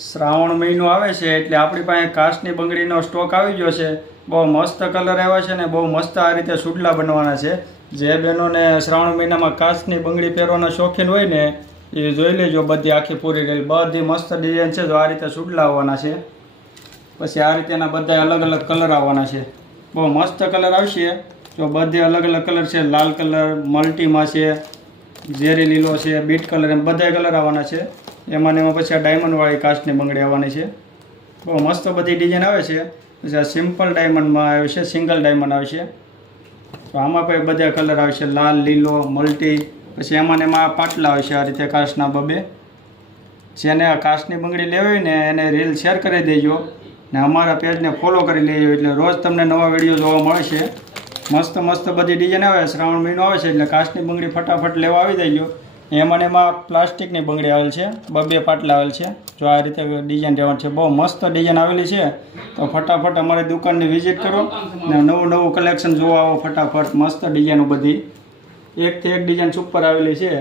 શ્રાવણ મહિનો આવે છે એટલે આપણી પાસે કાચની બંગડીનો સ્ટોક આવી ગયો છે. બહુ મસ્ત કલર આવ્યા છે ને બહુ મસ્ત આ રીતે સુડલા બનવાના છે. જે બહેનોને શ્રાવણ મહિનામાં કાચની બંગડી પહેરવાના શોખીન હોય ને એ જોઈ લેજો. બધી આખી પૂરી રહેલી બધી મસ્ત ડિઝાઇન છે. જો આ રીતે સુડલા આવવાના છે. પછી આ રીતેના બધા અલગ અલગ કલર આવવાના છે. બહુ મસ્ત કલર આવશે. જો બધે અલગ અલગ કલર છે. લાલ કલર મલ્ટીમાં છે, ઝેરી લીલો છે, બીટ કલર, એમ બધા કલર આવવાના છે. એમાં ને એમાં પછી આ ડાયમંડવાળી કાચની બંગડી આવવાની છે. બહુ મસ્ત બધી ડિઝાઇન આવે છે. પછી આ સિમ્પલ ડાયમંડમાં આવે છે, સિંગલ ડાયમંડ આવશે. તો આમાં પણ બધા કલર આવશે, લાલ, લીલો, મલ્ટી. પછી એમાં ને એમાં પાટલા આવશે આ રીતે કાચના બબે. જેને આ કાચની બંગડી લેવી હોય ને એને રીલ શેર કરી દેજો ને અમારા પેજને ફોલો કરી લેજો એટલે રોજ તમને નવા વિડીયો જોવા મળશે. મસ્ત મસ્ત બધી ડિઝાઇન આવે. શ્રાવણ મહિનો આવે છે એટલે કાચની બંગડી ફટાફટ લેવા આવી જજો. એમાં ને એમાં પ્લાસ્ટિકની બંગડી આવેલ છે, બબે પાટલા આવેલ છે. જો આ રીતે ડિઝાઇન રહેવાની છે. બહુ મસ્ત ડિઝાઇન આવેલી છે. તો ફટાફટ અમારી દુકાનની વિઝિટ કરો ને નવું નવું કલેક્શન જોવા આવો ફટાફટ. મસ્ત ડિઝાઇનો બધી એકથી એક ડિઝાઇન સુપર આવેલી છે.